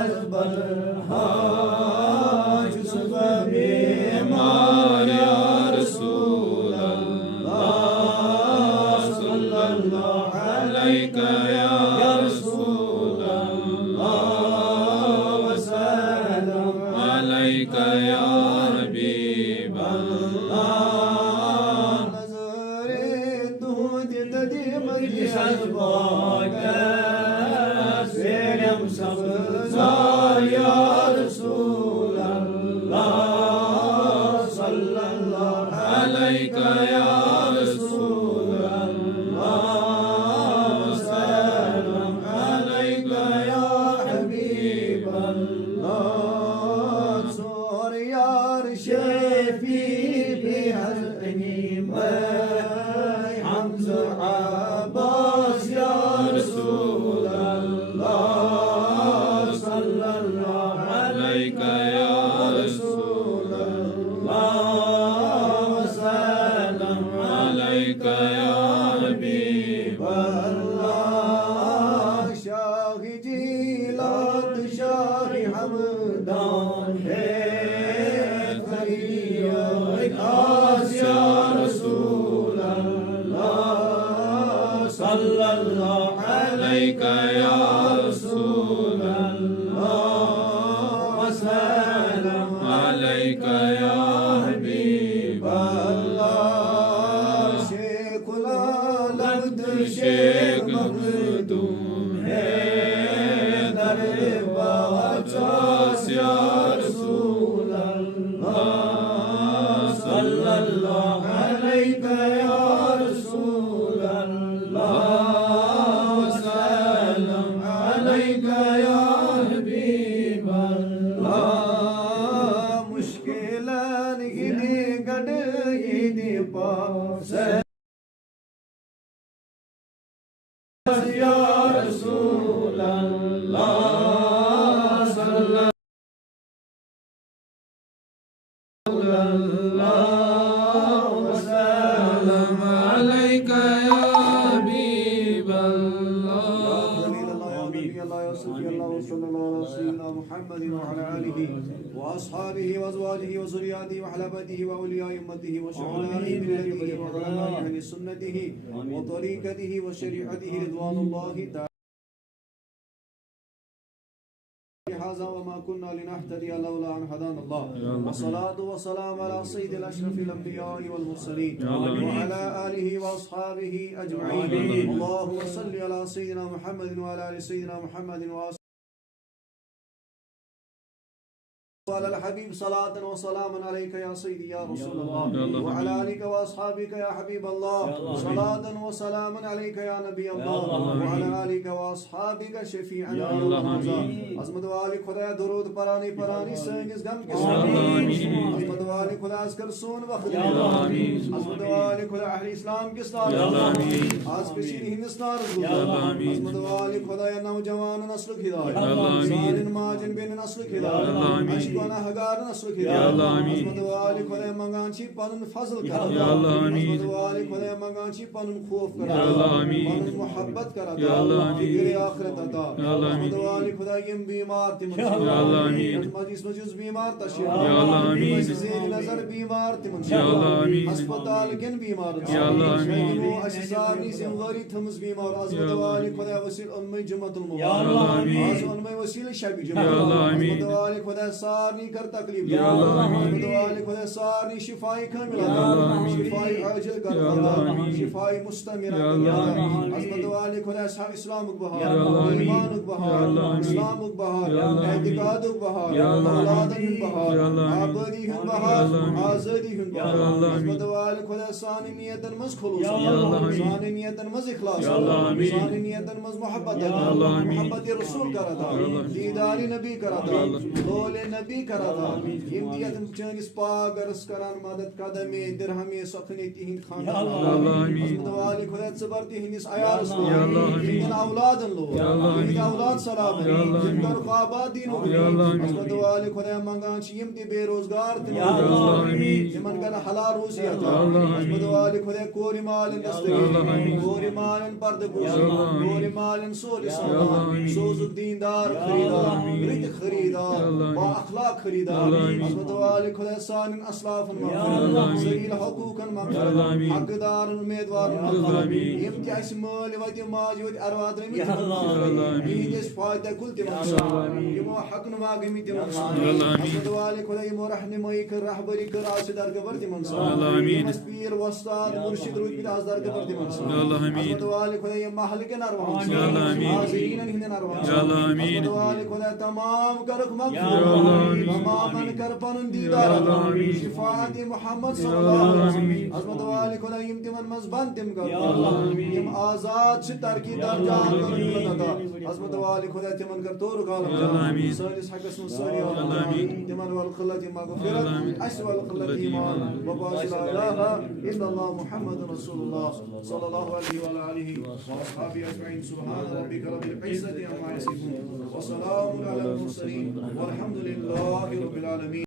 हस्बल हाज बीमार या रसूल अल्लाह सल्लल्लाहु अलैका या रसूल अल्लाह वसल्लम अलैका या हबीब अल्लाह नजरे दूध ददी मजहल बागा सेरम सबजार या रसूल अल्लाह सल्लल्लाहु अलैका या रसूल अल्लाह वसल्लम अलैका या हबीब अल्लाह सोर यार शफी बिहज़नी हमज़ा अब्बास या रसूल अल्लाह सल्लल्लाहु अलैका या रसूल अल्लाह वसल्लम अलैका या हबीब अल्लाह शाह जीलात शाह हमदान है खलील या रसूल अल्लाह सल्लल्लाहु अलैका या रसूल अल्लाह वसल्लम अलैका या हबीब अल्लाह शेखुल आलम शेख मखदूम है दरबार या रसूल अल्लाह सल्लल्लाहु अलैका या रसूल अल्लाह वसल्लम अलैका या हबीब अल्लाह मुश्किलन इदी गड इदी पास या रसूल अल्लाह सल्लल्लाहु वसल्लम अलैका या हबीब محمد وعلى آله وأصحابه وأزواجه وذرياته وحلفته وأولياء أمته وشهداء ملته وعلماء أهل سنته وطريقته وشريعته رضوان الله تعالى هذا وما كنا لنهتدي لولا أن هدانا الله والصلاة والسلام على سيد الأشرف الأنبياء والمرسلين وعلى آله وأصحابه أجمعين اللهم صل على سيدنا محمد وعلى آل سيدنا محمد وعلى الحبيب صلاة وسلام عليك يا سيدي يا رسول الله وعلى آلك وأصحابك يا حبيب الله صلاة وسلام عليك يا نبي الله وعلى آلك وأصحابك شفيعا يا الله عظمت والي خدا درود پرانی پرانی سنگس غم کے عظمت والي خدا اذکر سون وقت عظمت والي خدا اهل اسلام کے ساتھ آج کشیر ہندوستان عظمت والي خدا نوجوان نسل ہدایت سالن ماجن بین نسل ہدایت گناہگار نسل ہدایت عظمت والی خدا منگان چی پنن فضل کر عظمت والی خدا منگان چی پنن خوف کر پنن محبت کر فکر آخرت عطا عظمت والی خدا یم بیمار تمن مجلس مجلس بیمار تشریف زیر نظر بیمار تمن ہسپتال کن بیمار شہنو اشسارنی زمواری تھمز بیمار عظمت والی خدا وسیل انمی جمعت المبارک انمی وسیل شب جمعت عظمت والی خدا سارنی کر تکلیف عظمت والی خدا سارنی شفائی کامل شفائی عاجل کر شفائی مستمر عظمت والی خدا اسلامک بہار ایمانک بہار اسلامک بہار اعتقادک بہار اولادک بہار آبادی ہن بہار آزادی ہن بہار عظمت والی خدا سانی نیتن مز خلوص سانی نیتن مز اخلاص سانی نیتن مز محبت محبت رسول کرتا دیداری نبی کرتا دول نبی बहादुरी कराता यम दियत चनिस पाक गरस करान मदद कदमे दिरहमे सखने तिहिंद खानदान वाली खुदा सबर तिहिंदिस आयारस लो तिहिंद औलादन लो तिहिंद औलाद सलाम जिनकर आबादी नो असमत वाली खुदा मंगान यम ति बेरोजगार तिमन गन हलाल रोजी अता असमत वाली खुदा कोरी माल दस्तगी कोरी माल पर्द कोरी माल सोल सोज दीनदार खरीदार रित खरीदार बा अखलाक खरीदार असमत वाली खुदा सान असलाफ ज़लील हकूकन मग़फ़िरत हकदार उम्मीदवार यम ति अस माल वत माज वत अरवाद रमित यीदिस फायदा कुल तिमन यमो हक नुमा गमि तिमन असमत वाली खुदा यमो रहनुमाई कर रहबरी कर आसिदार गबर तिमन यमस पीर वस्ताद मुर्शिद रुत आज दर गबर तिमन असमत वाली खुदा यम महल के नरवान हाज़रीन हिंद नरवान असमत वाली खुदा तमाम करक मग़फ़िरत तमामन कर पनुन दीदार शिफाअत मुहम्मद सल्लल्लाहु अलैहि वसल्लम असमत वाली खुदा यम तिमन मज़बन तिम कर यम आजाद छ तरकी दर्जात करता असमत वाली खुदा तिमन कर तोर गालम सानिस हकस मुसरी तिमन वल खल्लत मग़फ़िरत अस वल खल्लत ईमान व ला इलाहा इल्लल्लाह मुहम्मद रसूलुल्लाह सल्लल्लाहु अलैहि व आलिहि व अस्हाबिहि अजमईन सुब्हान रब्बिका रब्बिल इज्जति अम्मा यसिफून व सलामुन अलल मुरसलीन वल्हम्दुलिल्लाहि रब्बिल आलमीन।